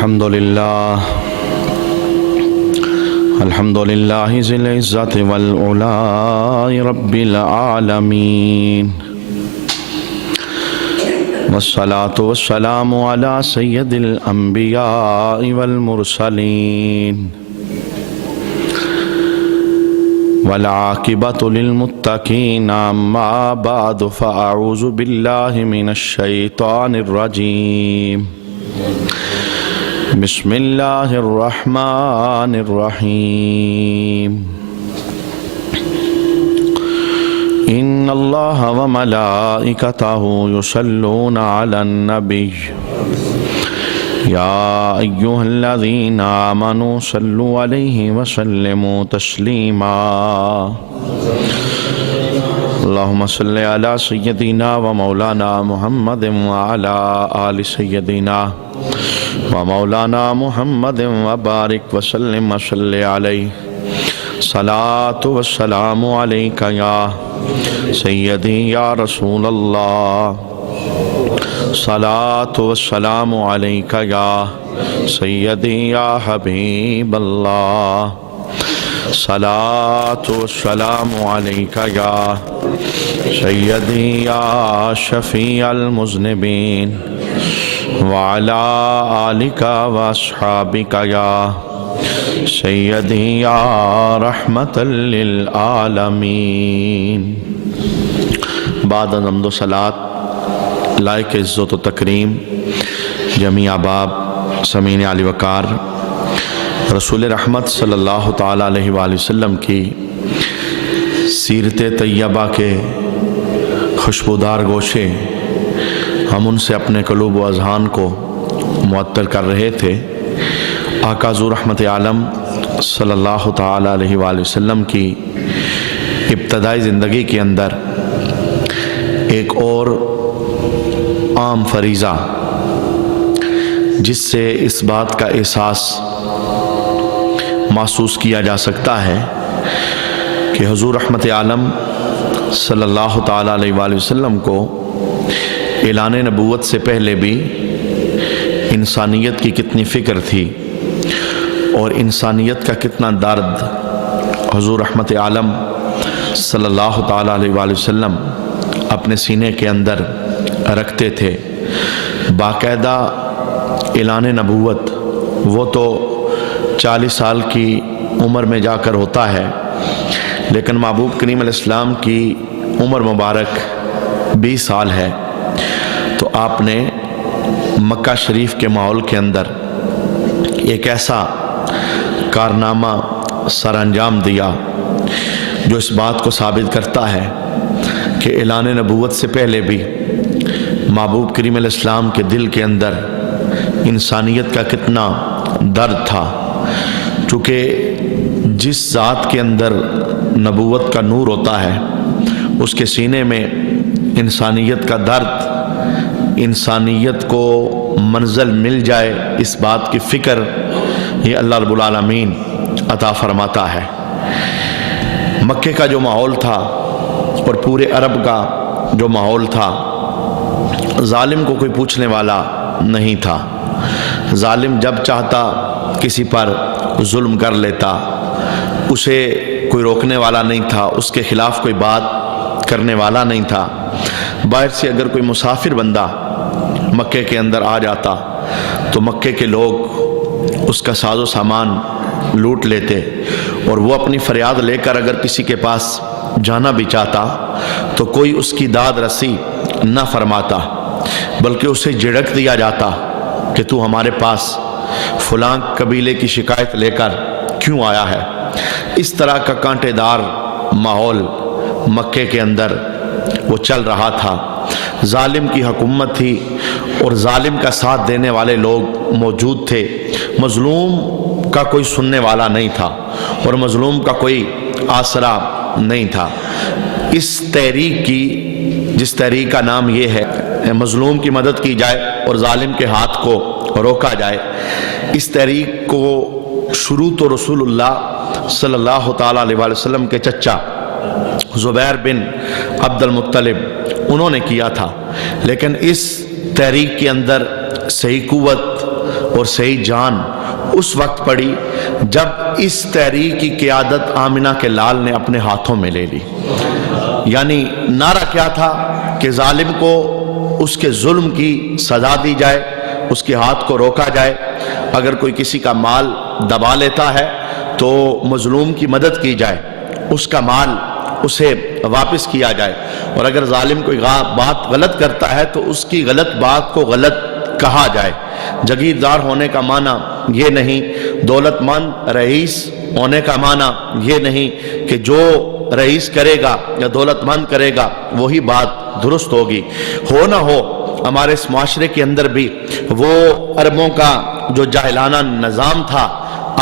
الحمد لله ذي العزة والعلاء رب العالمين، والصلاة والسلام على سيد الأنبياء والمرسلين، والعاقبة للمتقين. أما بعد، فأعوذ بالله من الشيطان الرجيم. بسم الله الرحمن الرحيم. إن الله وملائكته يصلون على النبي يا أيها الذين آمنوا صلوا عليه وسلموا تسليما. اللهم صل على سيدنا ومولانا محمد وعلى آل سيدنا ومولانا محمد وبارك وسلم وصل عليه. صلاة والسلام عليك يا سيدي يا رسول الله. صلاة والسلام عليك يا سيدي يا حبيب الله. صلاة والسلام عليك يا سيدي يا شفيع المذنبين، وعلى آلك وأصحابك يا سيدي يا رحمة للعالمين. بعد حمد و صلاة لائق عزت و تکریم جمیع احباب سامعین علی وقار، رسول رحمت صلی اللہ تعالیٰ علیہ وآلہ وسلم کی سیرت طیبہ کے خوشبودار گوشے ہم ان سے اپنے قلوب و اذہان کو معطر کر رہے تھے. آقا حضور رحمت عالم صلی اللہ تعالیٰ علیہ وآلہ وسلم کی ابتدائی زندگی کے اندر ایک اور عام فریضہ جس سے اس بات کا احساس محسوس کیا جا سکتا ہے کہ حضور رحمت عالم صلی اللہ تعالیٰ علیہ وآلہ وسلم کو اعلان نبوت سے پہلے بھی انسانیت کی کتنی فکر تھی اور انسانیت کا کتنا درد حضور رحمت عالم صلی اللہ تعالیٰ علیہ وآلہ وسلم اپنے سینے کے اندر رکھتے تھے. باقاعدہ اعلان نبوت وہ تو 40 سال کی عمر میں جا کر ہوتا ہے، لیکن محبوب کریم علیہ السلام کی عمر مبارک 20 سال ہے. تو آپ نے مکہ شریف کے ماحول کے اندر ایک ایسا کارنامہ سر انجام دیا جو اس بات کو ثابت کرتا ہے کہ اعلان نبوت سے پہلے بھی محبوب کریم علیہ السلام کے دل کے اندر انسانیت کا کتنا درد تھا. چونکہ جس ذات کے اندر نبوت کا نور ہوتا ہے اس کے سینے میں انسانیت کا درد، انسانیت کو منزل مل جائے اس بات کی فکر یہ اللہ رب العالمین عطا فرماتا ہے. مکے کا جو ماحول تھا اور پورے عرب کا جو ماحول تھا، ظالم کو کوئی پوچھنے والا نہیں تھا. ظالم جب چاہتا کسی پر ظلم کر لیتا، اسے کوئی روکنے والا نہیں تھا، اس کے خلاف کوئی بات کرنے والا نہیں تھا. باہر سے اگر کوئی مسافر بندہ مکے کے اندر آ جاتا تو مکے کے لوگ اس کا ساز و سامان لوٹ لیتے، اور وہ اپنی فریاد لے کر اگر کسی کے پاس جانا بھی چاہتا تو کوئی اس کی داد رسی نہ فرماتا، بلکہ اسے جھڑک دیا جاتا کہ تو ہمارے پاس فلاں قبیلے کی شکایت لے کر کیوں آیا ہے. اس طرح کا کانٹے دار ماحول مکے کے اندر وہ چل رہا تھا. ظالم کی حکومت تھی اور ظالم کا ساتھ دینے والے لوگ موجود تھے. مظلوم کا کوئی سننے والا نہیں تھا اور مظلوم کا کوئی آسرا نہیں تھا. اس تحریک کی، جس تحریک کا نام یہ ہے مظلوم کی مدد کی جائے اور ظالم کے ہاتھ کو روکا جائے، اس تحریک کو شروع تو رسول اللہ صلی اللہ تعالیٰ علیہ وسلم کے چچا زبیر بن عبد المطلب انہوں نے کیا تھا. لیکن اس تحریک کے اندر صحیح قوت اور صحیح جان اس وقت پڑی جب اس تحریک کی قیادت آمنہ کے لال نے اپنے ہاتھوں میں لے لی۔ یعنی نعرہ کیا تھا کہ ظالم کو اس کے ظلم کی سزا دی جائے، اس کے ہاتھ کو روکا جائے، اگر کوئی کسی کا مال دبا لیتا ہے تو مظلوم کی مدد کی جائے، اس کا مال اسے واپس کیا جائے، اور اگر ظالم کوئی بات غلط کرتا ہے تو اس کی غلط بات کو غلط کہا جائے۔ جگیردار ہونے کا معنی یہ نہیں، دولت مند رئیس ہونے کا معنی یہ نہیں کہ جو رئیس کرے گا یا دولت مند کرے گا وہی بات درست ہوگی۔ ہو نہ ہو ہمارے اس معاشرے کے اندر بھی وہ عربوں کا جو جاہلانہ نظام تھا،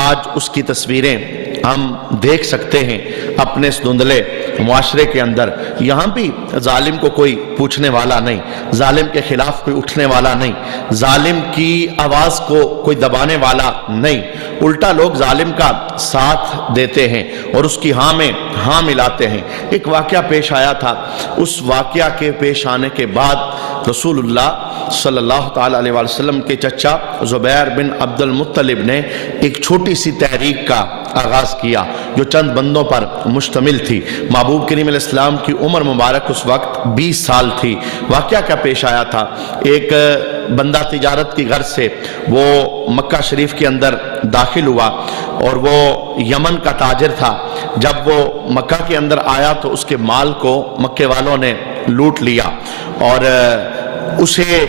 آج اس کی تصویریں ہم دیکھ سکتے ہیں اپنے اس دھندلے معاشرے کے اندر۔ یہاں بھی ظالم کو کوئی پوچھنے والا نہیں، ظالم کے خلاف کوئی اٹھنے والا نہیں، ظالم کی آواز کو کوئی دبانے والا نہیں، الٹا لوگ ظالم کا ساتھ دیتے ہیں اور اس کی ہاں میں ہاں ملاتے ہیں۔ ایک واقعہ پیش آیا تھا، اس واقعہ کے پیش آنے کے بعد رسول اللہ صلی اللہ تعالیٰ علیہ وسلم کے چچا زبیر بن عبد المطلب نے ایک چھوٹی سی تحریک کا آغاز کیا جو چند بندوں پر مشتمل تھی۔ محبوب کریم علیہ السلام کی عمر مبارک اس وقت 20 سال تھی۔ واقعہ کیا پیش آیا تھا، ایک بندہ تجارت کی غرض سے وہ مکہ شریف کے اندر داخل ہوا اور وہ یمن کا تاجر تھا۔ جب وہ مکہ کے اندر آیا تو اس کے مال کو مکے والوں نے لوٹ لیا اور اسے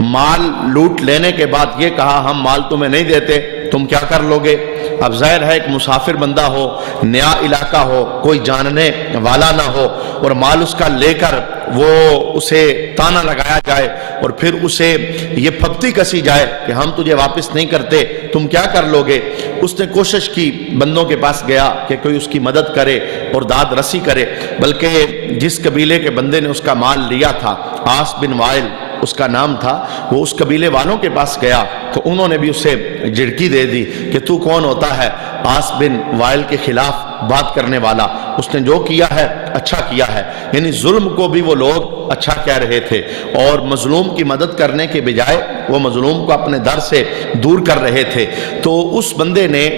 مال لوٹ لینے کے بعد یہ کہا ہم مال تمہیں نہیں دیتے، تم کیا کر لوگے؟ اب ظاہر ہے ایک مسافر بندہ ہو، نیا علاقہ ہو، کوئی جاننے والا نہ ہو اور مال اس کا لے کر وہ اسے تانا لگایا جائے اور پھر اسے یہ پھپتی کسی جائے کہ ہم تجھے واپس نہیں کرتے، تم کیا کر لوگے؟ اس نے کوشش کی، بندوں کے پاس گیا کہ کوئی اس کی مدد کرے اور داد رسی کرے، بلکہ جس قبیلے کے بندے نے اس کا مال لیا تھا، عاص بن وائل اس کا نام تھا، وہ اس قبیلے والوں کے پاس گیا تو انہوں نے بھی اسے جھڑکی دے دی کہ تو کون ہوتا ہے عاص بن وائل کے خلاف بات کرنے والا، اس نے جو کیا ہے اچھا کیا ہے۔ یعنی ظلم کو بھی وہ لوگ اچھا کہہ رہے تھے اور مظلوم کی مدد کرنے کے بجائے وہ مظلوم کو اپنے در سے دور کر رہے تھے۔ تو اس بندے نے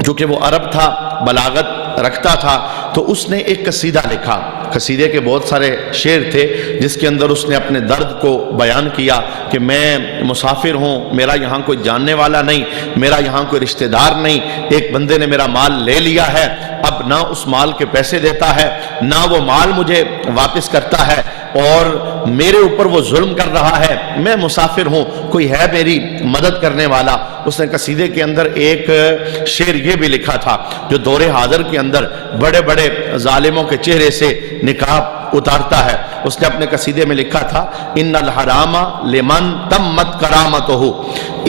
جو کہ وہ عرب تھا، بلاغت رکھتا تھا، تو اس نے ایک قصیدہ لکھا۔ قصیدے کے بہت سارے شعر تھے جس کے اندر اس نے اپنے درد کو بیان کیا کہ میں مسافر ہوں، میرا یہاں کوئی جاننے والا نہیں، میرا یہاں کوئی رشتہ دار نہیں، ایک بندے نے میرا مال لے لیا ہے، اب نہ اس مال کے پیسے دیتا ہے نہ وہ مال مجھے واپس کرتا ہے اور میرے اوپر وہ ظلم کر رہا ہے، میں مسافر ہوں، کوئی ہے میری مدد کرنے والا۔ اس نے قصیدے کے اندر ایک شعر یہ بھی لکھا تھا جو دور حاضر کے اندر بڑے بڑے ظالموں کے چہرے سے نقاب اتارتا ہے۔ اس نے اپنے قصیدے میں لکھا تھا ان الحرام لمن تمت کرامتہ،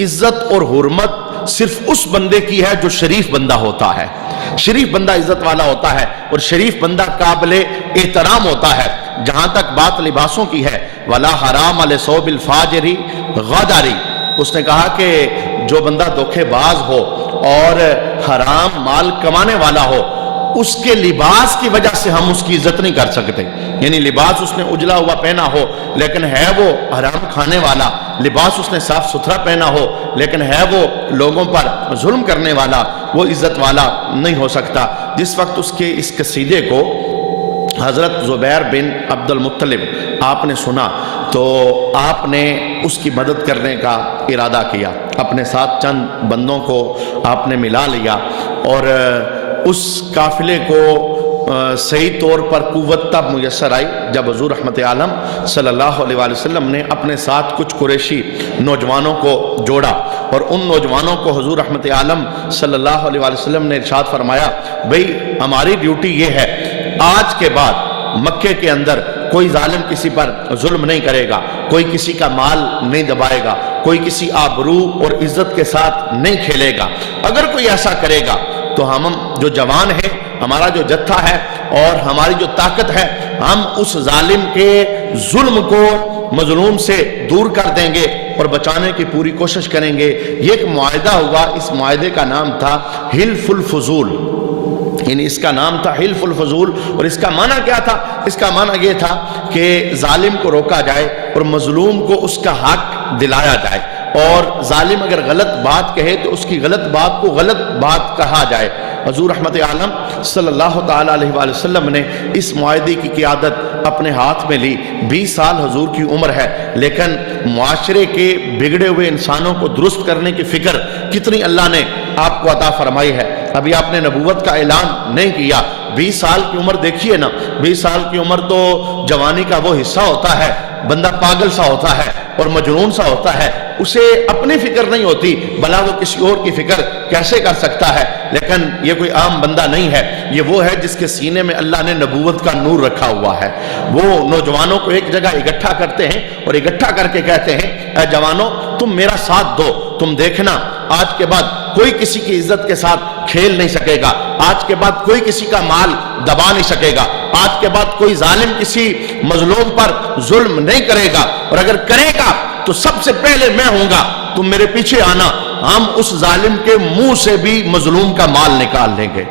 عزت اور حرمت صرف اس بندے کی ہے جو شریف بندہ ہوتا ہے۔ شریف بندہ عزت والا ہوتا ہے اور شریف بندہ قابل احترام ہوتا ہے۔ جہاں تک بات لباسوں کی ہے، ولا حرام لثوب الفاجر غداری، اس نے کہا کہ جو بندہ دھوکے باز ہو اور حرام مال کمانے والا ہو، اس کے لباس کی وجہ سے ہم اس کی عزت نہیں کر سکتے۔ یعنی لباس اس نے اجلا ہوا پہنا ہو لیکن ہے وہ حرام کھانے والا، لباس اس نے صاف ستھرا پہنا ہو لیکن ہے وہ لوگوں پر ظلم کرنے والا، وہ عزت والا نہیں ہو سکتا۔ جس وقت اس کے اس قصیدے کو حضرت زبیر بن عبد المطلب آپ نے سنا تو آپ نے اس کی مدد کرنے کا ارادہ کیا، اپنے ساتھ چند بندوں کو آپ نے ملا لیا اور اس قافلے کو صحیح طور پر قوت تب میسر آئی جب حضور رحمت عالم صلی اللہ علیہ وآلہ وسلم نے اپنے ساتھ کچھ قریشی نوجوانوں کو جوڑا اور ان نوجوانوں کو حضور رحمت عالم صلی اللہ علیہ وآلہ وسلم نے ارشاد فرمایا، بھئی ہماری ڈیوٹی یہ ہے، آج کے بعد مکے کے اندر کوئی ظالم کسی پر ظلم نہیں کرے گا، کوئی کسی کا مال نہیں دبائے گا، کوئی کسی آبرو اور عزت کے ساتھ نہیں کھیلے گا۔ اگر کوئی ایسا کرے گا تو ہم جو جوان ہیں، ہمارا جو جتھا ہے اور ہماری جو طاقت ہے، ہم اس ظالم کے ظلم کو مظلوم سے دور کر دیں گے اور بچانے کی پوری کوشش کریں گے۔ یہ ایک معاہدہ ہوا، اس معاہدے کا نام تھا حلف الفضول، یعنی اس کا نام تھا حلف الفضول۔ اور اس کا معنی کیا تھا؟ اس کا معنی یہ تھا کہ ظالم کو روکا جائے اور مظلوم کو اس کا حق دلایا جائے۔ اور ظالم اگر غلط بات کہے تو اس کی غلط بات کو غلط بات کہا جائے۔ حضور رحمت عالم صلی اللہ تعالیٰ علیہ وآلہ وسلم نے اس معاہدے کی قیادت اپنے ہاتھ میں لی۔ 20 سال حضور کی عمر ہے، لیکن معاشرے کے بگڑے ہوئے انسانوں کو درست کرنے کی فکر کتنی اللہ نے آپ کو عطا فرمائی ہے۔ ابھی آپ نے نبوت کا اعلان نہیں کیا، 20 سال کی عمر دیکھیے نا، 20 سال کی عمر تو جوانی کا وہ حصہ ہوتا ہے، بندہ پاگل سا ہوتا ہے اور مجنون سا ہوتا ہے، اسے اپنی فکر نہیں ہوتی بھلا وہ کسی اور کی فکر کیسے کر سکتا ہے۔ لیکن یہ کوئی عام بندہ نہیں ہے، یہ وہ ہے جس کے سینے میں اللہ نے نبوت کا نور رکھا ہوا ہے۔ وہ نوجوانوں کو ایک جگہ اکٹھا کرتے ہیں اور اکٹھا کر کے کہتے ہیں اے جوانوں تم میرا ساتھ دو، تم دیکھنا آج کے بعد کوئی کسی کی عزت کے ساتھ کھیل نہیں سکے گا، آج کے بعد کوئی کسی کا مال دبا نہیں سکے گا، آج کے بعد کوئی ظالم کسی مظلوم پر ظلم نہیں کرے گا، اور اگر کرے گا تو سب سے پہلے میں ہوں گا، تم میرے پیچھے آنا، ہم اس ظالم کے منہ سے بھی مظلوم کا مال نکال لیں گے۔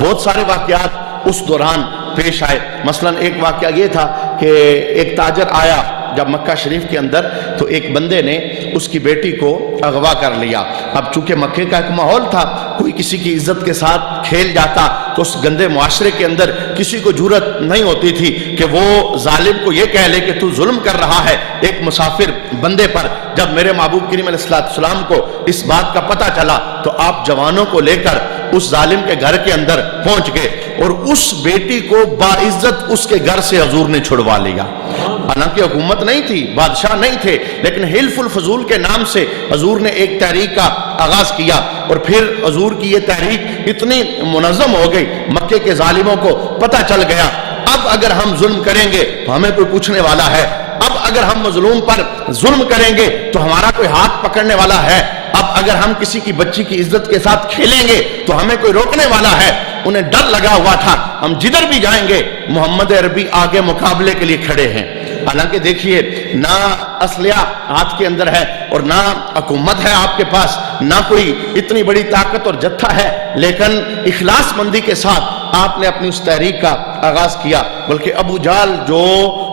بہت سارے واقعات اس دوران پیش آئے۔ مثلا ایک واقعہ یہ تھا کہ ایک تاجر آیا جب مکہ شریف کے اندر، تو ایک بندے نے اس کی بیٹی کو اغوا کر لیا۔ اب چونکہ مکے کا ایک ماحول تھا، کوئی کسی کی عزت کے ساتھ کھیل جاتا تو اس گندے معاشرے کے اندر کسی کو جرأت نہیں ہوتی تھی کہ وہ ظالم کو یہ کہہ لے کہ تو ظلم کر رہا ہے ایک مسافر بندے پر۔ جب میرے محبوب کریم علیہ السلام کو اس بات کا پتہ چلا تو آپ جوانوں کو لے کر اس ظالم کے گھر کے اندر پہنچ گئے اور اس بیٹی کو باعزت اس کے گھر سے حضور نے چھڑوا لیا۔ حالانکہ حکومت نہیں تھی، بادشاہ نہیں تھے، لیکن حلف الفضول کے نام سے حضور نے ایک تحریک کا آغاز کیا، اور پھر حضور کی یہ تحریک اتنی منظم ہو گئی، مکے کے ظالموں کو پتہ چل گیا اب اگر ہم ظلم کریں گے تو ہمیں کوئی پوچھنے والا ہے، اب اگر ہم مظلوم پر ظلم کریں گے تو ہمارا کوئی ہاتھ پکڑنے والا ہے، اب اگر ہم کسی کی بچی کی عزت کے ساتھ کھیلیں گے تو ہمیں کوئی روکنے والا ہے۔ انہیں ڈر لگا ہوا تھا، ہم جدھر بھی جائیں گے محمد عربی آگے مقابلے کے لیے کھڑے ہیں۔ حالانکہ دیکھیے نہ اسلحہ ہاتھ کے اندر ہے اور نہ حکومت ہے آپ کے پاس، نہ کوئی اتنی بڑی طاقت اور جتھا ہے، لیکن اخلاص مندی کے ساتھ آپ نے اپنی اس تحریک کا آغاز کیا۔ بلکہ ابو جہل جو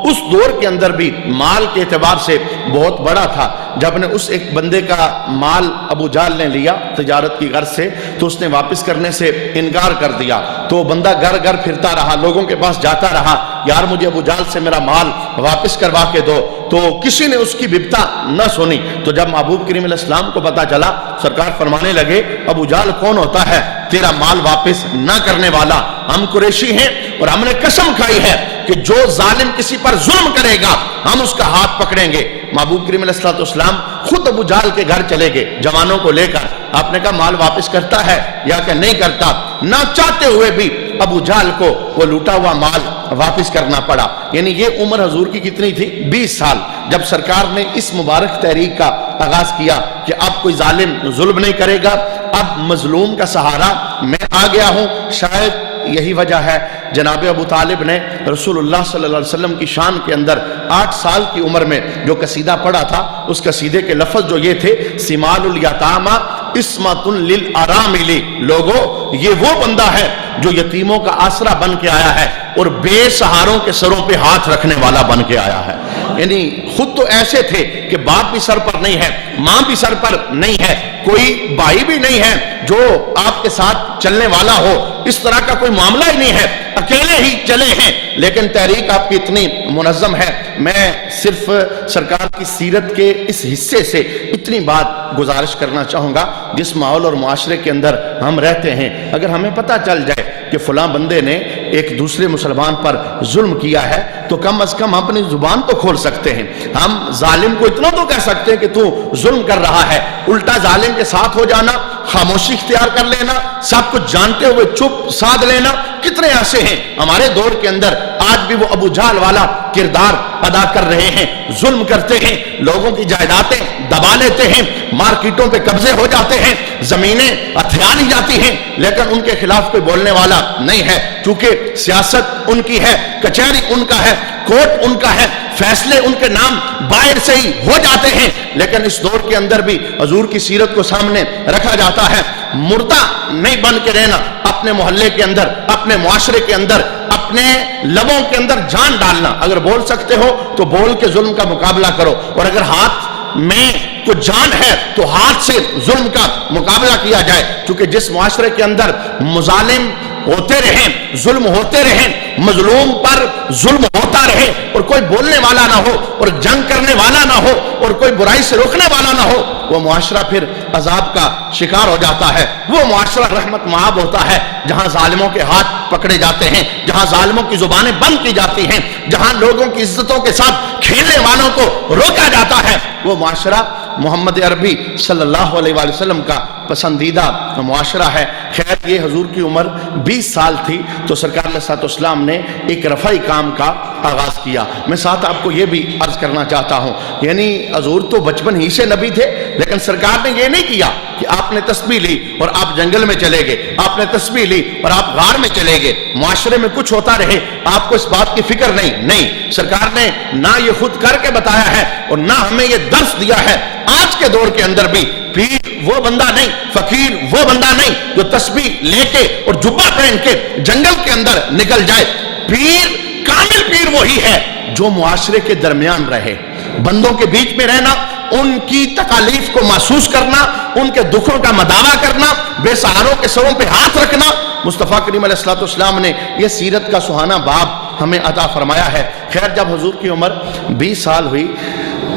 اس دور کے اندر بھی مال کے اعتبار سے بہت بڑا تھا، جب نے اس ایک بندے کا مال ابو جہل نے لیا تجارت کی غرض سے تو اس نے واپس کرنے سے انکار کر دیا، تو بندہ گھر گھر پھرتا رہا، لوگوں کے پاس جاتا رہا، یار مجھے ابو جہل سے میرا مال واپس کروا کے دو، تو کسی نے اس کی ببتا نہ سنی۔ تو جب محبوب کریم علیہ السلام کو پتا چلا، سرکار فرمانے لگے ابو جہل کون ہوتا ہے تیرا مال واپس نہ کرنے والا؟ ہم قریشی ہیں اور ہم نے قسم کھائی ہے کہ جو ظالم کسی پر ظلم کرے گا ہم اس کا ہاتھ پکڑیں گے۔ محبوب کریم علیہ السلام خود ابو جہل کے گھر چلے گئے جوانوں کو لے کر، آپ نے کہا مال واپس کرتا ہے یا کہ نہیں کرتا؟ نہ چاہتے ہوئے بھی ابو جہل کو وہ لوٹا ہوا مال واپس کرنا پڑا۔ یعنی یہ عمر حضور کی کتنی تھی؟ 20 سال۔ جب سرکار نے اس مبارک تحریک کا آغاز کیا کہ اب کوئی ظالم ظلم نہیں کرے گا، اب مظلوم کا سہارا میں آ گیا ہوں، شاید یہی وجہ ہے جناب ابو طالب نے رسول اللہ صلی اللہ علیہ وسلم کی شان کے اندر 8 سال کی عمر میں جو قصیدہ پڑھا تھا، اس قصیدے کے لفظ جو یہ تھے، سمال الیتامی عصمۃ للارامل، لوگو یہ وہ بندہ ہے جو یتیموں کا آسرا بن کے آیا ہے اور بے سہاروں کے سروں پہ ہاتھ رکھنے والا بن کے آیا ہے۔ یعنی خود تو ایسے تھے کہ باپ بھی سر پر نہیں ہے، ماں بھی سر پر نہیں ہے، کوئی بھائی بھی نہیں ہے جو آپ کے ساتھ چلنے والا ہو، اس طرح کا کوئی معاملہ ہی نہیں ہے، اکیلے ہی چلے ہیں، لیکن تحریک آپ کی اتنی منظم ہے۔ میں صرف سرکار کی سیرت کے اس حصے سے اتنی بات گزارش کرنا چاہوں گا، جس ماحول اور معاشرے کے اندر ہم رہتے ہیں، اگر ہمیں پتہ چل جائے کہ فلاں بندے نے ایک دوسرے مسلمان پر ظلم کیا ہے تو کم از کم اپنی زبان تو کھول سکتے ہیں، ہم ظالم کو اتنا تو کہہ سکتے ہیں کہ تو ظلم کر رہا ہے۔ الٹا ظالم کے ساتھ ہو جانا، خاموشی اختیار کر لینا، سب کچھ جانتے ہوئے چپ سادھ لینا، کتنے ایسے ہیں ہمارے دور کے اندر آج بھی وہ ابو جہل والا کردار ادا کر رہے ہیں، ظلم کرتے ہیں، لوگوں کی جائیدادیں دبا لیتے ہیں، مارکیٹوں پہ قبضے ہو جاتے ہیں، زمینیں ہتھیا لی جاتی ہیں، لیکن ان کے خلاف کوئی بولنے والا نہیں ہے، کیونکہ سیاست ان کی ہے، کچہری ان کا ہے، کورٹ ان کا ہے، فیصلے ان کے نام باہر سے ہی ہو جاتے ہیں۔ لیکن اس دور کے اندر بھی حضور کی سیرت کو سامنے رکھا جاتا ہے، مردہ نہیں بن کے رہنا، اپنے محلے کے اندر، اپنے معاشرے کے اندر، اپنے لبوں کے اندر جان ڈالنا، اگر بول سکتے ہو تو بول کے ظلم کا مقابلہ کرو، اور اگر ہاتھ میں کچھ جان ہے تو ہاتھ سے ظلم کا مقابلہ کیا جائے، کیونکہ جس معاشرے کے اندر مظالم ہوتے رہیں، ظلم ہوتے رہیں، مظلوم پر ظلم ہوتا رہے اور کوئی بولنے والا نہ ہو اور جنگ کرنے والا نہ ہو اور کوئی برائی سے روکنے والا نہ ہو، وہ معاشرہ پھر عذاب کا شکار ہو جاتا ہے۔ وہ معاشرہ رحمت معاب ہوتا ہے جہاں ظالموں کے ہاتھ پکڑے جاتے ہیں، جہاں ظالموں کی زبانیں بند کی جاتی ہیں، جہاں لوگوں کی عزتوں کے ساتھ کھیلنے والوں کو روکا جاتا ہے۔ وہ معاشرہ محمد عربی صلی اللہ علیہ وآلہ وسلم کا پسندیدہ معاشرہ ہے۔ خیر یہ حضور کی عمر 20 سال تھی تو سرکار علیہ الصلوۃ والسلام نے ایک رفعی کام کا آغاز کیا۔ میں ساتھ آپ کو یہ بھی عرض کرنا چاہتا ہوں، یعنی حضور تو بچپن ہی سے نبی تھے، لیکن سرکار نے یہ نہیں کیا کہ آپ نے تسبیح لی اور آپ جنگل میں چلے گئے، آپ نے تسبیح لی اور آپ غار میں چلے گئے، معاشرے میں کچھ ہوتا رہے آپ کو اس بات کی فکر نہیں۔ سرکار نے نہ یہ خود کر کے بتایا ہے اور نہ ہمیں یہ درس دیا ہے۔ آج کے دور کے اندر بھی پیر وہ بندہ نہیں، فقیر وہ بندہ نہیں جو تسبیح لے کے اور جبہ پہن کے جنگل کے اندر نکل جائے۔ پیر، کامل پیر وہی ہے جو معاشرے کے درمیان رہے، بندوں کے بیچ میں رہنا، ان کی تکالیف کو محسوس کرنا، ان کے دکھوں کا مداوا کرنا، بے سہاروں کے سروں پہ ہاتھ رکھنا۔ مصطفیٰ کریم علیہ الصلوۃ والسلام نے یہ سیرت کا سہانا باب ہمیں عطا فرمایا ہے۔ خیر جب حضور کی عمر 20 سال ہوئی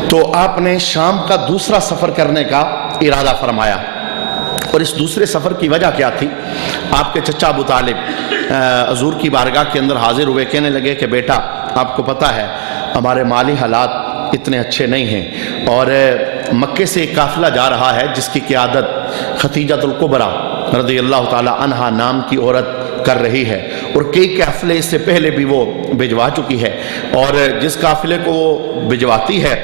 تو آپ نے شام کا دوسرا سفر کرنے کا ارادہ فرمایا، اور اس دوسرے سفر کی وجہ کیا تھی؟ آپ کے چچا ابو طالب حضور کی بارگاہ کے اندر حاضر ہوئے، کہنے لگے کہ بیٹا آپ کو پتہ ہے ہمارے مالی حالات اتنے اچھے نہیں ہیں، اور مکے سے ایک قافلہ جا رہا ہے جس کی قیادت ختیجہ الکبریٰ رضی اللہ تعالی عنہا نام کی عورت کر رہی ہے، اور کئی قافلے اس سے پہلے بھی وہ بھجوا چکی ہے، اور جس قافلے کو وہ بھجواتی ہے،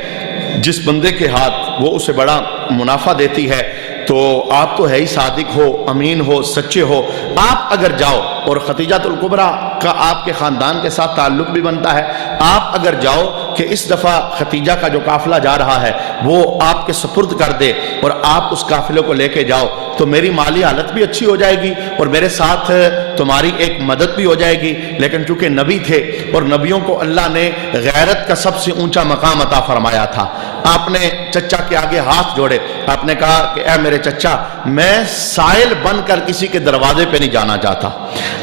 جس بندے کے ہاتھ وہ اسے بڑا منافع دیتی ہے، تو آپ تو ہے ہی صادق ہو، امین ہو، سچے ہو، آپ اگر جاؤ، اور ختیجہ الکبریٰ کا آپ کے خاندان کے ساتھ تعلق بھی بنتا ہے، آپ اگر جاؤ کہ اس دفعہ ختیجہ کا جو قافلہ جا رہا ہے وہ آپ کے سپرد کر دے اور آپ اس قافلے کو لے کے جاؤ، تو میری مالی حالت بھی اچھی ہو جائے گی اور میرے ساتھ تمہاری ایک مدد بھی ہو جائے گی۔ لیکن چونکہ نبی تھے اور نبیوں کو اللہ نے غیرت کا سب سے اونچا مقام عطا فرمایا تھا، آپ نے چچا کے آگے ہاتھ جوڑے، آپ نے کہا کہ اے میرے چچا، میں سائل بن کر کسی کے دروازے پہ نہیں جانا چاہتا،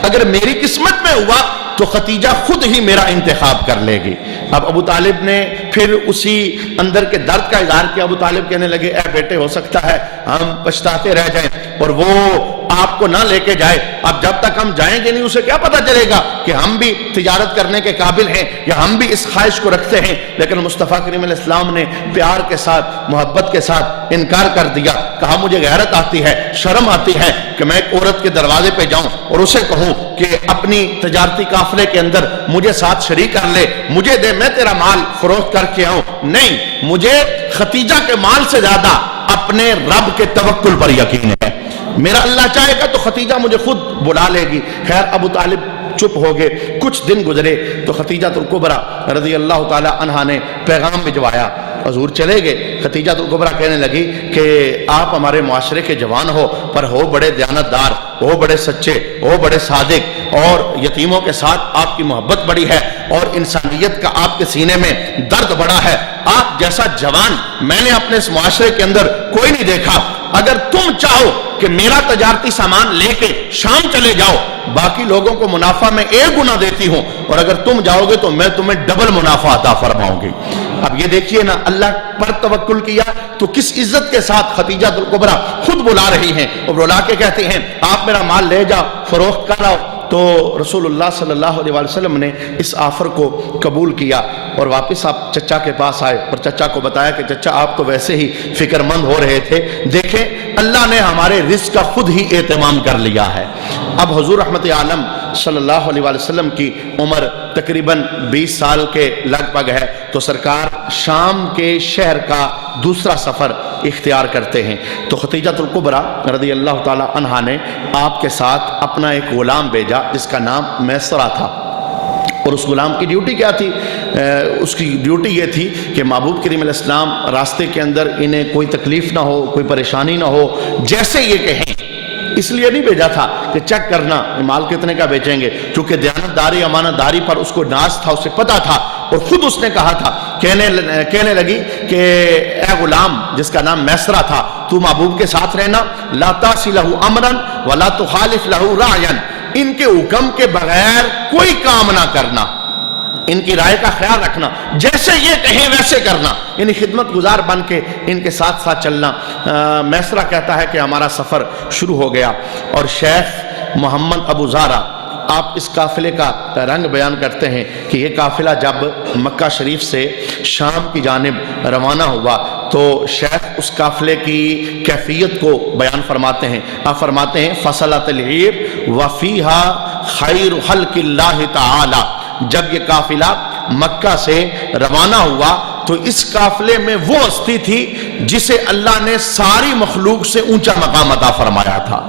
اگر میری قسمت میں ہوا تو ختیجہ خود ہی میرا انتخاب کر لے گی۔ اب ابو طالب نے پھر اسی اندر کے درد کا اظہار کیا۔ ابو طالب کہنے لگے اے بیٹے ہو سکتا ہے ہم پچھتاتے رہ جائیں اور وہ آپ کو نہ لے کے جائے، اب جب تک ہم جائیں گے نہیں اسے کیا پتہ چلے گا کہ ہم بھی تجارت کرنے کے قابل ہیں یا ہم بھی اس خواہش کو رکھتے ہیں۔ لیکن مصطفیٰ کریم علیہ السلام نے پیار کے ساتھ، محبت کے ساتھ انکار کر دیا، کہا مجھے غیرت آتی ہے، شرم آتی ہے کہ میں ایک عورت کے دروازے پہ جاؤں اور اسے کہوں کہ اپنی تجارتی قافلے کے اندر مجھے ساتھ شریک کر لے، مجھے دے، میں تیرا مال فروخت کر کے آؤں۔ نہیں، مجھے ختیجہ کے مال سے زیادہ اپنے رب کے توکل پر یقین ہے، میرا اللہ چاہے گا تو ختیجہ مجھے خود بلا لے گی۔ خیر ابو طالب چپ ہو گئے، کچھ دن گزرے تو ختیجہ الکبریٰ رضی اللہ تعالی عنہا نے پیغام بھجوایا، حضور چلے گئے۔ ختیجہ الکبریٰ کہنے لگی کہ آپ ہمارے معاشرے کے جوان ہو، پر ہو بڑے دیانتدار، ہو بڑے سچے، ہو بڑے صادق، اور یتیموں کے ساتھ آپ کی محبت بڑی ہے اور انسانیت کا آپ کے سینے میں درد بڑا ہے، آپ جیسا جوان میں نے اپنے اس معاشرے کے اندر کوئی نہیں دیکھا۔ اگر تم چاہو کہ میرا تجارتی سامان لے کے شام چلے جاؤ، باقی لوگوں کو منافع میں 1 گنا دیتی ہوں، اور اگر تم جاؤ گے تو میں تمہیں ڈبل منافع عطا فرماؤں گی۔ اب یہ دیکھیے نا، اللہ پر توکل کیا تو کس عزت کے ساتھ ختیجہ الکبریٰ خود بلا رہی ہیں اور بلا کے کہتے ہیں آپ میرا مال لے جاؤ، فروخت کراؤ۔ تو رسول اللہ صلی اللہ علیہ وسلم نے اس آفر کو قبول کیا اور واپس آپ چچا کے پاس آئے اور چچا کو بتایا کہ چچا آپ تو ویسے ہی فکر مند ہو رہے تھے، دیکھیں اللہ نے ہمارے رزق کا خود ہی اہتمام کر لیا ہے۔ اب حضور رحمت عالم صلی اللہ علیہ وسلم کی عمر تقریباً 20 سال کے لگ بھگ ہے، تو سرکار شام کے شہر کا دوسرا سفر اختیار کرتے ہیں۔ تو ختیجہ الکبریٰ رضی اللہ تعالی عنہا نے آپ کے ساتھ اپنا ایک غلام بھیجا جس کا نام میسرہ تھا، اور اس غلام کی ڈیوٹی کیا تھی؟ اس کی ڈیوٹی یہ تھی کہ محبوب کریم علیہ السلام راستے کے اندر انہیں کوئی تکلیف نہ ہو، کوئی پریشانی نہ ہو، جیسے یہ کہیں۔ اس لیے نہیں بھیجا تھا کہ چیک کرنا مال کتنے کا بیچیں گے، چونکہ دیانتداری امانت داری پر اس کو ناز تھا، اسے پتا تھا اور خود اس نے کہا تھا، کہنے لگی کہ اے غلام جس کا نام میسرہ تھا، تو محبوب کے ساتھ رہنا، لا تعص لہ امرا ولا تخالف لہ راعیا، ان کے حکم کے بغیر کوئی کام نہ کرنا، ان کی رائے کا خیال رکھنا، جیسے یہ کہیں ویسے کرنا، یعنی خدمت گزار بن کے ان کے ساتھ ساتھ چلنا۔ میسرہ کہتا ہے کہ ہمارا سفر شروع ہو گیا، اور شیخ محمد ابو زارع آپ اس قافلے کا رنگ بیان کرتے ہیں کہ یہ قافلہ جب مکہ شریف سے شام کی جانب روانہ ہوا تو شیخ اس قافلے کی کیفیت کو بیان فرماتے ہیں۔ آپ فرماتے ہیں فصلت العیر وفیہا خیر خلق اللہ تعالی، جب یہ قافلہ مکہ سے روانہ ہوا تو اس قافلے میں وہ ہستی تھی جسے اللہ نے ساری مخلوق سے اونچا مقام عطا فرمایا تھا،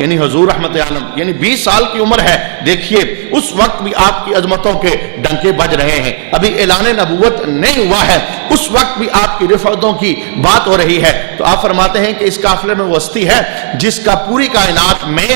یعنی حضور رحمت عالم، یعنی 20 سال کی عمر ہے، دیکھیے اس وقت بھی آپ کی عظمتوں کے ڈنکے بج رہے ہیں، ابھی اعلان نبوت نہیں ہوا ہے، اس وقت بھی آپ کی رفعتوں کی بات ہو رہی ہے۔ تو آپ فرماتے ہیں کہ اس قافلے میں وہ ہستی ہے جس کا پوری کائنات میں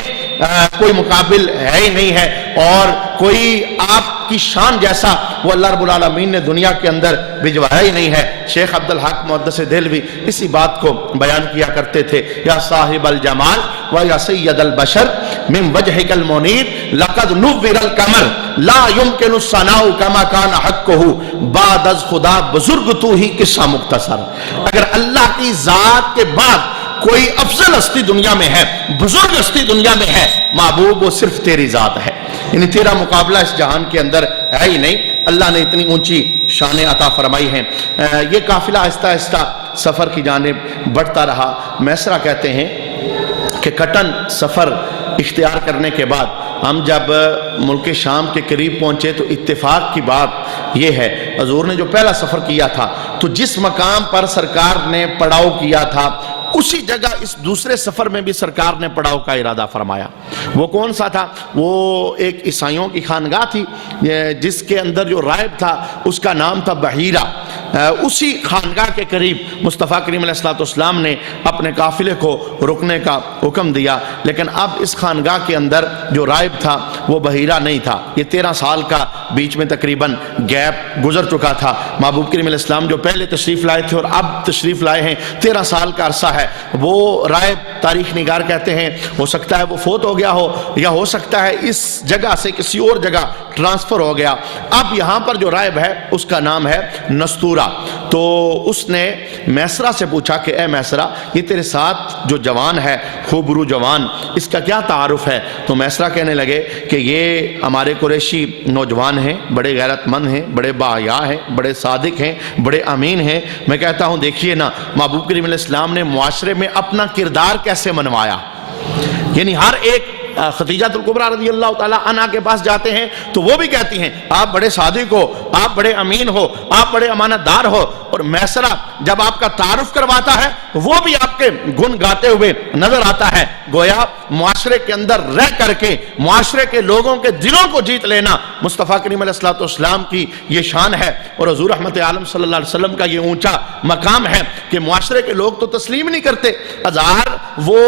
کوئی مقابل ہے ہی نہیں ہے، اور کوئی آپ کی شان جیسا وہ اللہ رب العالمین نے دنیا کے اندر بھجوایا ہی نہیں ہے۔ شیخ عبدالحق محدث دہلوی اسی بات کو بیان کیا کرتے تھے، یا صاحب الجمال و یا سید البشر من وجہک المنیر لقد نور القمر لا يمکن الثناء کما کان حقہ بعد از خدا بزرگ تو ہی قصہ مختصر۔ اگر اللہ کی ذات کے بعد کوئی افضل ہستی دنیا میں ہے، بزرگ ہستی دنیا میں ہے، محبوب وہ صرف تیری ذات ہے، یعنی تیرا مقابلہ اس جہان کے اندر ہے ہی نہیں، اللہ نے اتنی اونچی شانیں عطا فرمائی ہیں۔ یہ قافلہ آہستہ آہستہ سفر کی جانب بڑھتا رہا۔ میسرہ کہتے ہیں کہ کٹن سفر اختیار کرنے کے بعد ہم جب ملک شام کے قریب پہنچے تو اتفاق کی بات یہ ہے، حضور نے جو پہلا سفر کیا تھا تو جس مقام پر سرکار نے پڑاؤ کیا تھا اسی جگہ اس دوسرے سفر میں بھی سرکار نے پڑاؤ کا ارادہ فرمایا۔ وہ کون سا تھا؟ وہ ایک عیسائیوں کی خانگاہ تھی جس کے اندر جو راہب تھا اس کا نام تھا بحیرہ۔ اسی خانگاہ کے قریب مصطفیٰ کریم علیہ السلام نے اپنے قافلے کو رکنے کا حکم دیا، لیکن اب اس خانگاہ کے اندر جو راہب تھا وہ بحیرہ نہیں تھا۔ یہ 13 سال کا بیچ میں تقریباً گیپ گزر چکا تھا۔ محبوب کریم علیہ السلام جو پہلے تشریف لائے تھے اور اب تشریف لائے ہیں، 13 سال کا عرصہ ہے۔ وہ راہب تاریخ نگار کہتے ہیں ہو سکتا ہے وہ فوت ہو گیا ہو، یا ہو سکتا ہے اس جگہ سے کسی اور جگہ ٹرانسفر ہو گیا۔ اب یہاں پر جو راہب ہے اس کا نام ہے نستورہ۔ تو اس نے میسرہ سے پوچھا کہ اے میسرہ، یہ تیرے ساتھ جو جوان ہے، خوبرو جوان، اس کا کیا تعارف ہے؟ تو میسرہ کہنے لگے کہ یہ ہمارے قریشی نوجوان ہیں، بڑے غیرت مند ہیں، بڑے باحیا ہیں، بڑے صادق ہیں، بڑے امین ہیں۔ میں کہتا ہوں دیکھیے نا، محبوب کریم علیہ السلام نے معاشرے میں اپنا کردار کیسے منوایا، یعنی ہر ایک خدیجہ الکبریٰ رضی اللہ تعالیٰ عنہ کے پاس جاتے ہیں تو وہ بھی کہتی ہیں آپ بڑے صادق ہو، آپ بڑے امین ہو، آپ بڑے امانت دار ہو، اور میسرہ جب آپ کا تعارف کرواتا ہے وہ بھی آپ کے گن گاتے ہوئے نظر آتا ہے۔ گویا معاشرے کے اندر رہ کر کے معاشرے کے لوگوں کے دلوں کو جیت لینا مصطفیٰ کریم علیہ السلام کی یہ شان ہے، اور حضور رحمت عالم صلی اللہ علیہ وسلم کا یہ اونچا مقام ہے کہ معاشرے کے لوگ تو تسلیم نہیں کرتے، ہزار وہ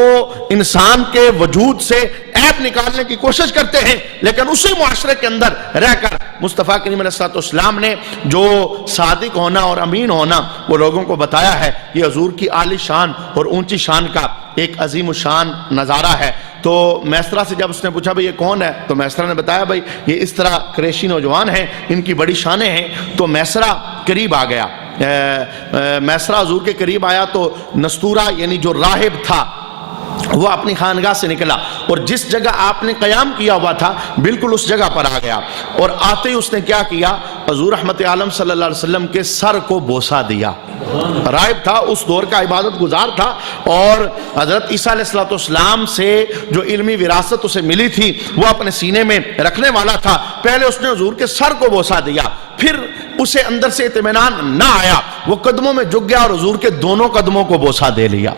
انسان کے وجود سے عیب نکالنے کی کوشش کرتے ہیں، لیکن اسی معاشرے کے اندر رہ کر مصطفیٰ کریم علیہ السلام نے جو صادق ہونا اور امین ہونا وہ لوگوں کو بتایا ہے۔ یہ حضور کی عالی شان اور اونچی شان کا ایک عظیم الشان نظارہ ہے۔ تو میسرہ سے جب اس نے پوچھا بھئی یہ کون ہے، تو میسرہ نے بتایا بھئی یہ اس طرح قریشی نوجوان ہیں، ان کی بڑی شانیں ہیں۔ تو میسرہ قریب آ گیا، میسرہ حضور کے قریب آیا تو نستورہ یعنی جو راہب تھا وہ اپنی خانگاہ سے نکلا اور جس جگہ آپ نے قیام کیا ہوا تھا بالکل اس جگہ پر آ گیا، اور آتے ہی اس نے کیا کیا، حضور رحمت عالم صلی اللہ علیہ وسلم کے سر کو بوسہ دیا۔ راہب تھا، اس دور کا عبادت گزار تھا، اور حضرت عیسیٰ علیہ السلام سے جو علمی وراثت اسے ملی تھی وہ اپنے سینے میں رکھنے والا تھا۔ پہلے اس نے حضور کے سر کو بوسہ دیا، پھر اسے اندر سے اطمینان نہ آیا، وہ قدموں میں جھک گیا اور حضور کے دونوں قدموں کو بوسہ دے لیا۔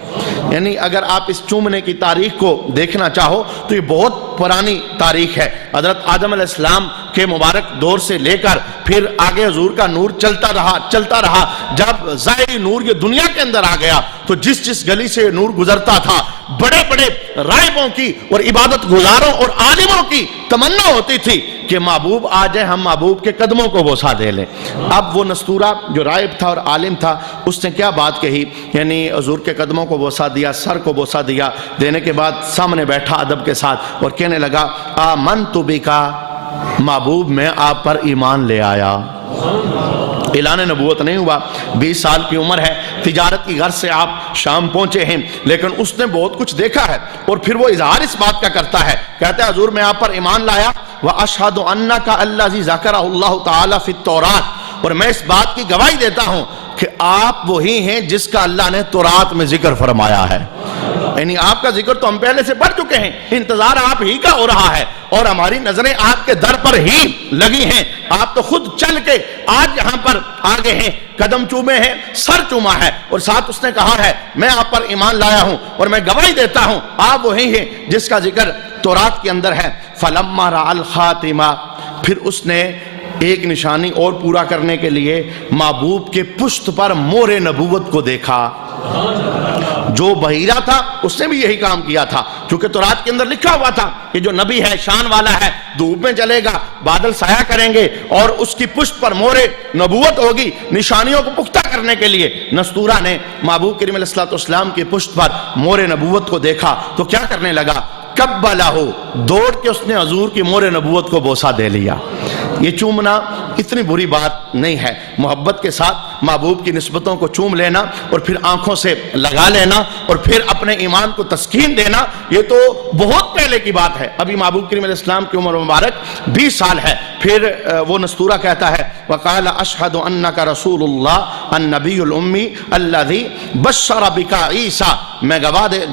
یعنی اگر آپ اس چومنے کی تاریخ کو دیکھنا چاہو تو یہ بہت پرانی تاریخ ہے۔ حضرت آدم علیہ السلام کے مبارک دور سے لے کر پھر آگے حضور کا نور چلتا رہا۔ جب ظاہری نور یہ دنیا کے اندر آ گیا تو جس گلی سے نور گزرتا تھا بڑے بڑے راہبوں کی اور عبادت گزاروں اور عالموں کی تمنا ہوتی تھی کہ محبوب آ جائے، ہم محبوب کے قدموں کو بوسہ دے لیں۔ اب وہ نستورہ جو راہب تھا اور عالم تھا اس نے کیا بات کہی، یعنی حضور کے قدموں کو بوسہ دیا، سر کو بوسہ دیا، دینے کے بعد سامنے بیٹھا ادب کے ساتھ اور کہنے لگا آمنت بکا، محبوب میں آپ پر ایمان لے آیا۔ اعلان نبوت نہیں ہوا، 20 سال کی عمر ہے، تجارت کی غرض سے آپ شام پہنچے ہیں، لیکن اس نے بہت کچھ دیکھا ہے اور پھر وہ اظہار اس بات کا کرتا ہے، کہتا ہے حضور میں آپ پر ایمان لایا، وَأَشْهَدُ أَنَّكَ الَّذِي ذَكَرَهُ اللَّهُ تَعَالَى فِي التَّوْرَاةِ، اور میں اس بات کی گواہی دیتا ہوں کہ آپ وہی ہیں جس کا اللہ نے تورات میں ذکر فرمایا ہے۔ یعنی آپ کا ذکر تو ہم پہلے سے پڑھ چکے ہیں، انتظار آپ ہی کا ہو رہا ہے اور ہماری نظریں آپ کے در پر ہی لگی ہیں۔ آپ تو خود چل کے آج یہاں پر آگے ہیں، قدم چومے ہیں، سر چوما ہے اور ساتھ اس نے کہا ہے میں آپ پر ایمان لایا ہوں اور میں گواہی دیتا ہوں آپ وہی ہیں جس کا ذکر تورات کے اندر ہے۔ فَلَمَّا رَأَى الْخَاتِمَةَ، پھر اس نے ایک نشانی اور پورا کرنے کے لیے محبوب کے پشت پر مور نبوت کو دیکھا۔ جو بحیرہ تھا اس نے بھی یہی کام کیا تھا، کیونکہ تورات کے اندر لکھا ہوا تھا کہ جو نبی ہے شان والا ہے، دھوپ میں چلے گا، بادل سایہ کریں گے اور اس کی پشت پر مور نبوت ہوگی۔ نشانیوں کو پختہ کرنے کے لیے نستورہ نے محبوب کریم علیہ السلام کی پشت پر مور نبوت کو دیکھا تو کیا کرنے لگا، قبلہ، دوڑ کے اس نے حضور کی مور نبوت کو بوسہ دے لیا۔ یہ چومنا اتنی بری بات نہیں ہے، محبت کے ساتھ محبوب کی نسبتوں کو چوم لینا اور پھر آنکھوں سے لگا لینا اور پھر اپنے ایمان کو تسکین دینا، یہ تو بہت پہلے کی بات ہے۔ ابھی محبوب کریم علیہ السلام کی عمر مبارک 20 سال ہے۔ پھر وہ نستورہ کہتا ہے وَقَالَ أَشْهَدُ أَنَّكَ رَسُولُ اللَّهِ النَّبِيُّ الْأُمِّي الَّذِي بَشَّرَ بِكَ عِيسَىٰ، میں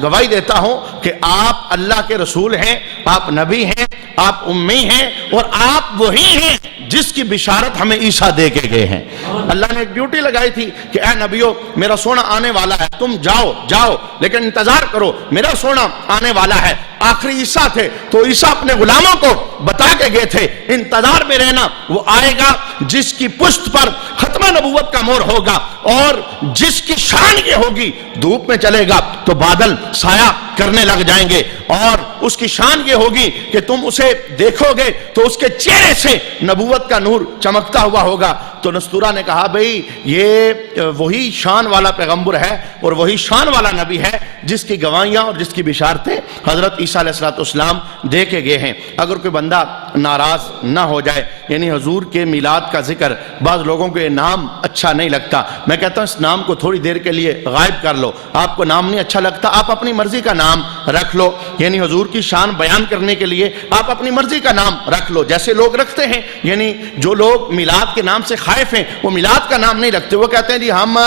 گواہی دیتا ہوں کہ آپ اللہ کے رسول ہیں، آپ نبی ہیں، آپ امی ہیں اور آپ وہی ہیں جس کی بشارت ہمیں عیسیٰ دے کے گئے ہیں۔ اللہ نے ایک ڈیوٹی لگائی تھی کہ اے نبیو میرا سونا آنے والا ہے، تم جاؤ لیکن انتظار کرو، میرا سونا آنے والا ہے۔ آخری عیسیٰ تھے تو عیسیٰ اپنے غلاموں کو بتا کے گئے تھے انتظار میں رہنا، وہ آئے گا جس کی پشت پر ختم نبوت کا مور ہوگا اور جس کی شان یہ ہوگی دھوپ میں چلے گا تو بادل سایہ کرنے لگ جائیں گے اور اس کی شان یہ ہوگی کہ تم اسے دیکھو گے تو اس کے چہرے سے نبوت کا نور چمکتا ہوا ہوگا۔ تو نستورہ نے کہا بھئی یہ وہی شان والا پیغمبر ہے اور وہی شان والا نبی ہے جس کی گواہیاں اور جس کی بشارتیں حضرت عیسیٰ علیہ السلام دے کے گئے ہیں۔ اگر کوئی بندہ ناراض نہ ہو جائے، یعنی حضور کے میلاد کا ذکر، بعض لوگوں کو یہ نام اچھا نہیں لگتا، میں کہتا ہوں اس نام کو تھوڑی دیر کے لیے غائب کر لو۔ آپ کو نام نہیں اچھا لگتا، آپ اپنی مرضی کا نام رکھ لو، یعنی حضور کی شان بیان کرنے کے لیے آپ اپنی مرضی کا نام رکھ لو، جیسے لوگ رکھتے ہیں۔ یعنی جو لوگ میلاد کے نام سے خائف ہیں وہ میلاد کا نام نہیں رکھتے، وہ کہتے ہیں جی ہم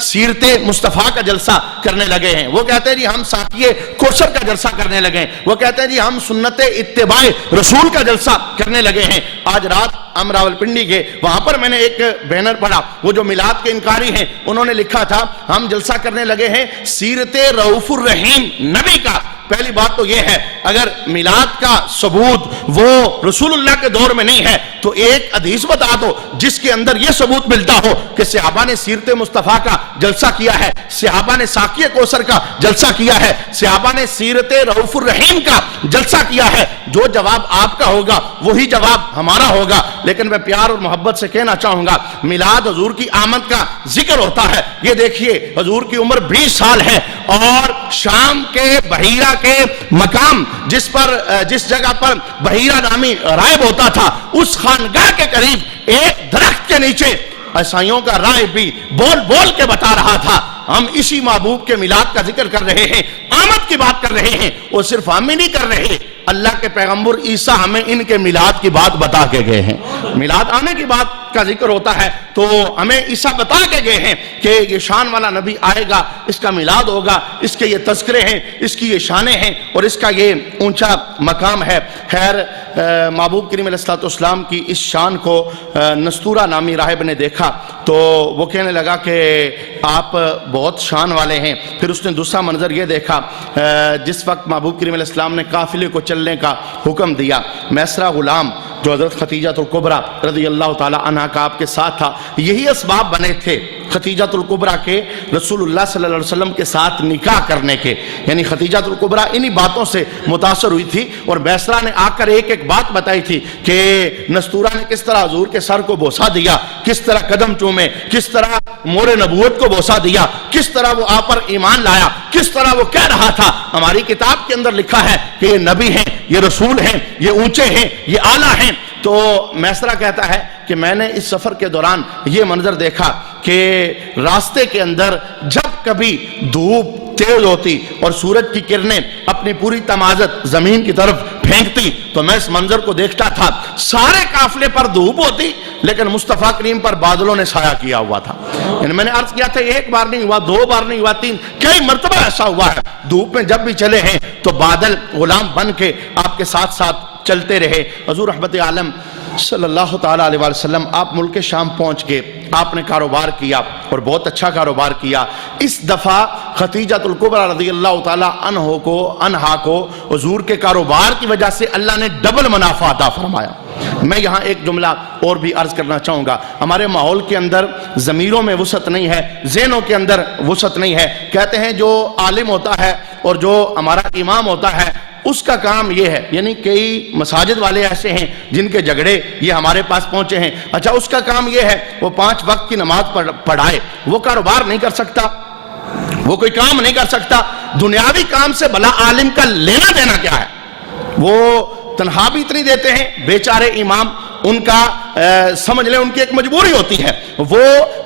سیرت مصطفیٰ کا جلسہ کرنے لگے ہیں، وہ کہتے ہیں جی ہم ساقیہ کوثر کا جلسہ کرنے لگے ہیں، وہ کہتے ہیں جی ہم سنت اتباع رسول کا جلسہ کرنے لگے ہیں۔ آج رات ہم راولپنڈی گئے، وہاں پر میں نے ایک بینر پڑھا، وہ جو میلاد کے انکاری ہیں انہوں نے لکھا تھا ہم جلسہ کرنے لگے ہیں سیرت رؤوف الرحیم نبی کا۔ پہلی بات تو یہ ہے اگر میلاد کا ثبوت وہ رسول اللہ کے دور میں نہیں ہے تو ایک حدیث بتا دو جس کے اندر یہ ثبوت ملتا ہو کہ صحابہ نے سیرت مصطفیٰ کا جلسہ کیا ہے، صحابہ نے ساقیہ کوثر کا جلسہ کیا ہے، صحابہ نے سیرت رؤوف الرحیم کا جلسہ کیا ہے۔ جو جواب آپ کا ہوگا وہی جواب ہمارا ہوگا۔ لیکن میں پیار اور محبت سے کہنا چاہوں گا میلاد حضور کی آمد کا ذکر ہوتا ہے۔ یہ دیکھیے حضور کی عمر 20 سال ہے اور شام کے بحیرہ کے مقام جس جگہ پر بحیرہ نامی راہب ہوتا تھا اس خانگاہ کے قریب ایک درخت کے نیچے عیسائیوں کا راہب بھی بول کے بتا رہا تھا ہم اسی محبوب کے میلاد کا ذکر کر رہے ہیں، آمد کی بات کر رہے ہیں، اور صرف ہم ہی نہیں کر رہے، اللہ کے پیغمبر عیسیٰ ہمیں ان کے میلاد کی بات بتا کے گئے ہیں۔ میلاد آنے کی بات کا ذکر ہوتا ہے تو ہمیں عیسیٰ بتا کے گئے ہیں کہ یہ شان والا نبی آئے گا، اس کا میلاد ہوگا، اس کے یہ تذکرے ہیں، اس کی یہ شانیں ہیں اور اس کا یہ اونچا مقام ہے۔ خیر محبوب کریم علیہ السلام کی اس شان کو نستورہ نامی راہب نے دیکھا تو وہ کہنے لگا کہ آپ بہت شان والے ہیں۔ پھر اس نے دوسرا منظر یہ دیکھا، جس وقت محبوب کریم علیہ السلام نے قافلے کو چلنے کا حکم دیا، میسرہ غلام جو حضرت خدیجہ الکبریٰ رضی اللہ تعالی عنہ کا آپ کے ساتھ تھا، یہی اسباب بنے تھے خدیجہ الکبریٰ کے رسول اللہ صلی اللہ علیہ وسلم کے ساتھ نکاح کرنے کے، یعنی خدیجہ الکبریٰ انہی باتوں سے متاثر ہوئی تھی اور میسرہ نے آ کر ایک ایک بات بتائی تھی کہ نستورہ نے کس طرح حضور کے سر کو بوسہ دیا، کس طرح قدم چومے، کس طرح مور نبوت کو بوسہ دیا، کس طرح وہ آپ پر ایمان لایا، کس طرح وہ کہہ رہا تھا ہماری کتاب کے اندر لکھا ہے کہ یہ نبی ہیں، یہ رسول ہیں، یہ اونچے ہیں، یہ اعلیٰ ہیں۔ تو میسرہ کہتا ہے کہ میں نے اس سفر کے دوران یہ منظر دیکھا کہ راستے کے اندر جب کبھی دھوپ تیز ہوتی اور سورج کی کرنیں اپنی پوری تمازت زمین کی طرف پھینکتی تو میں اس منظر کو دیکھتا تھا، سارے قافلے پر دھوپ ہوتی لیکن مصطفیٰ کریم پر بادلوں نے سایہ کیا ہوا تھا۔ یعنی میں نے عرض کیا تھا ایک بار نہیں ہوا، دو بار نہیں ہوا، تین، کئی مرتبہ ایسا ہوا ہے، دھوپ میں جب بھی چلے ہیں تو بادل غلام بن کے آپ کے ساتھ ساتھ چلتے رہے۔ حضور رحمت عالم صلی اللہ تعالیٰ علیہ وسلم آپ ملک شام پہنچ گئے، آپ نے کاروبار کیا اور بہت اچھا کاروبار کیا۔ اس دفعہ خدیجہ الکبریٰ رضی اللہ تعالیٰ عنہا کو حضور کے کاروبار کی وجہ سے اللہ نے ڈبل منافع عطا فرمایا۔ میں یہاں ایک جملہ اور بھی عرض کرنا چاہوں گا، ہمارے ماحول کے اندر ضمیروں میں وسعت نہیں ہے، ذہنوں کے اندر وسعت نہیں ہے۔ کہتے ہیں جو عالم ہوتا ہے اور جو ہمارا امام ہوتا ہے اس کا کام یہ ہے، یعنی کئی مساجد والے ایسے ہیں جن کے جھگڑے یہ ہمارے پاس پہنچے ہیں، اچھا اس کا کام یہ ہے وہ 5 وقت کی نماز پڑھائے، وہ کاروبار نہیں کر سکتا، وہ کوئی کام نہیں کر سکتا، دنیاوی کام سے بھلا عالم کا لینا دینا کیا ہے؟ وہ تنخواہ بھی اتنی دیتے ہیں بیچارے امام، ان کا سمجھ لیں ان کی ایک مجبوری ہوتی ہے، وہ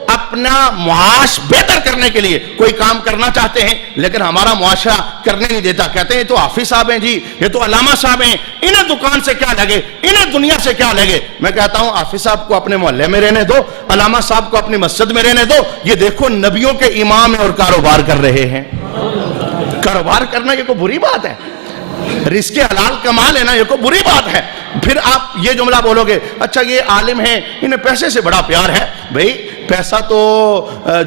اپنا معاش بہتر کرنے کے لیے کوئی کام کرنا چاہتے ہیں لیکن ہمارا معاشرہ کرنے نہیں دیتا، کہتے ہیں یہ تو حافظ صاحب ہیں جی، یہ تو علامہ صاحب ہیں، انہیں دکان سے کیا لگے، انہیں دنیا سے کیا لگے۔ میں کہتا ہوں حافظ صاحب کو اپنے محلے میں رہنے دو، علامہ صاحب کو اپنی مسجد میں رہنے دو، یہ دیکھو نبیوں کے امام ہیں اور کاروبار کر رہے ہیں۔ کاروبار کرنا یہ کوئی بری بات ہے؟ رزق حلال کما لینا یہ کوئی بری بات ہے؟ پھر آپ یہ جملہ بولو گے اچھا یہ عالم ہیں انہیں پیسے سے بڑا پیار ہے، بھئی پیسہ تو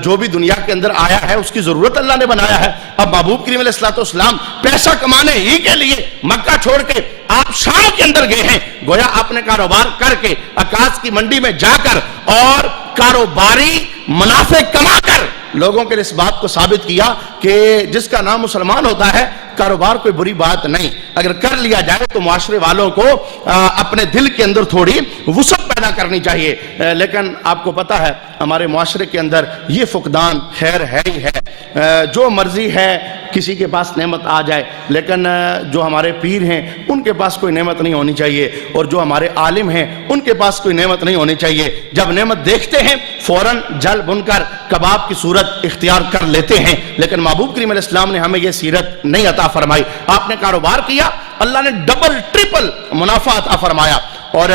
جو بھی دنیا کے اندر آیا ہے اس کی ضرورت اللہ نے بنایا ہے۔ اب محبوب کریم علیہ السلام پیسہ کمانے ہی کے لیے مکہ چھوڑ کے آپ شام کے اندر گئے ہیں، گویا آپ نے کاروبار کر کے عکاظ کی منڈی میں جا کر اور کاروباری منافع کما کر لوگوں کے اس بات کو ثابت کیا کہ جس کا نام مسلمان ہوتا ہے کاروبار کوئی بری بات نہیں، اگر کر لیا جائے تو معاشرے والوں کو اپنے دل کے اندر تھوڑی وسعت پیدا کرنی چاہیے۔ لیکن آپ کو پتہ ہے ہمارے معاشرے کے اندر یہ فقدان خیر ہے ہی ہے، جو مرضی ہے کسی کے پاس نعمت آ جائے، لیکن جو ہمارے پیر ہیں ان کے پاس کوئی نعمت نہیں ہونی چاہیے اور جو ہمارے عالم ہیں ان کے پاس کوئی نعمت نہیں ہونی چاہیے۔ جب نعمت دیکھتے ہیں فوراً جل بن کر کباب کی صورت اختیار کر لیتے ہیں، لیکن محبوب کریم علیہ السلام نے ہمیں یہ سیرت نہیں عطا فرمائی۔ آپ نے کاروبار کیا، اللہ نے ڈبل ٹرپل منافع عطا فرمایا اور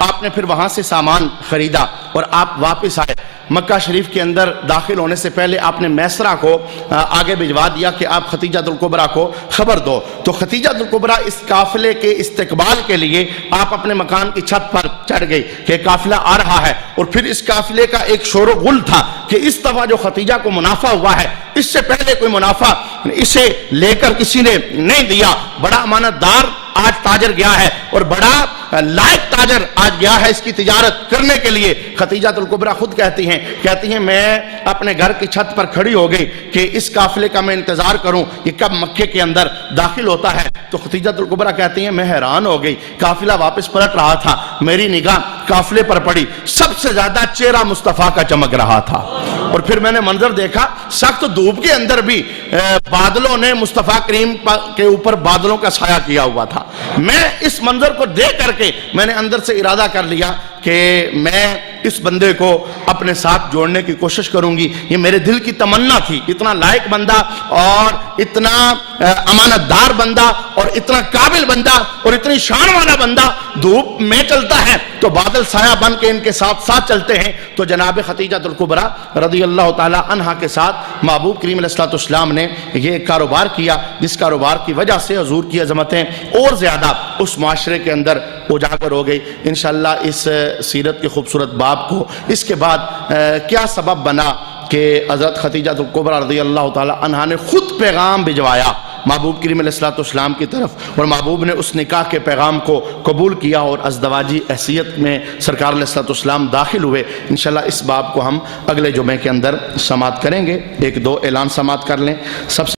آپ نے پھر وہاں سے سامان خریدا اور آپ واپس آئے۔ مکہ شریف کے اندر داخل ہونے سے پہلے آپ نے میسرہ کو آگے بھجوا دیا کہ آپ خدیجہ الکبریٰ کو خبر دو، تو خدیجہ الکبریٰ اس قافلے کے استقبال کے لیے آپ اپنے مکان کی چھت پر چڑھ گئی کہ قافلہ آ رہا ہے، اور پھر اس قافلے کا ایک شور و غل تھا کہ اس دفعہ جو خدیجہ کو منافع ہوا ہے اس سے پہلے کوئی منافع اسے لے کر کسی نے نہیں دیا۔ بڑا امانت دار آج تاجر گیا ہے اور بڑا لائق تاجر آج گیا ہے اس کی تجارت کرنے کے لیے۔ خدیجہ الکبریٰ خود کہتی ہیں میں اپنے گھر کی چھت پر کھڑی ہو گئی کہ اس قافلے کا میں انتظار کروں یہ کب مکے کے اندر داخل ہوتا ہے۔ تو خدیجہ الکبریٰ کہتی ہیں میں حیران ہو گئی، قافلہ واپس پلٹ رہا تھا، میری نگاہ قافلے پر پڑی، سب سے زیادہ چہرہ مصطفیٰ کا چمک رہا تھا، اور پھر میں نے منظر دیکھا سخت دھوپ کے اندر بھی بادلوں نے مصطفیٰ کریم کے اوپر بادلوں کا سایہ کیا ہوا تھا۔ میں اس منظر کو دیکھ کر کے میں نے اندر سے ارادہ کر لیا کہ کہ میں اس بندے کو اپنے ساتھ جوڑنے کی کوشش کروں گی. یہ میرے دل کی تمنا تھی. اتنا لائق بندہ اور اتنا امانت دار بندہ اور اتنا قابل بندہ اور اتنی شان والا بندہ دھوپ میں چلتا ہے تو بادل سایہ بن کے ان کے ساتھ ساتھ چلتے ہیں. تو جناب خدیجہ الکبریٰ رضی اللہ تعالی عنہا کے ساتھ محبوب کریم علیہ السلام نے یہ کاروبار کیا، جس کاروبار کی وجہ سے حضور کی عظمتیں اور زیادہ اس معاشرے کے اندر اجاگر ہو گئی. انشاءاللہ اس سیرت کے خوبصورت باب کو اس کے بعد کیا سبب بنا کہ حضرت خدیجہ الکبریٰ رضی اللہ تعالی عنہا نے خود پیغام بھجوایا محبوب کریم علیہ السلام کی طرف، اور محبوب نے اس نکاح کے پیغام کو قبول کیا اور ازدواجی حیثیت میں سرکار علیہ السلام داخل ہوئے. انشاءاللہ اس باب کو ہم اگلے جمعے کے اندر سماعت کریں گے. ایک دو اعلان سماعت کر لیں. سب سے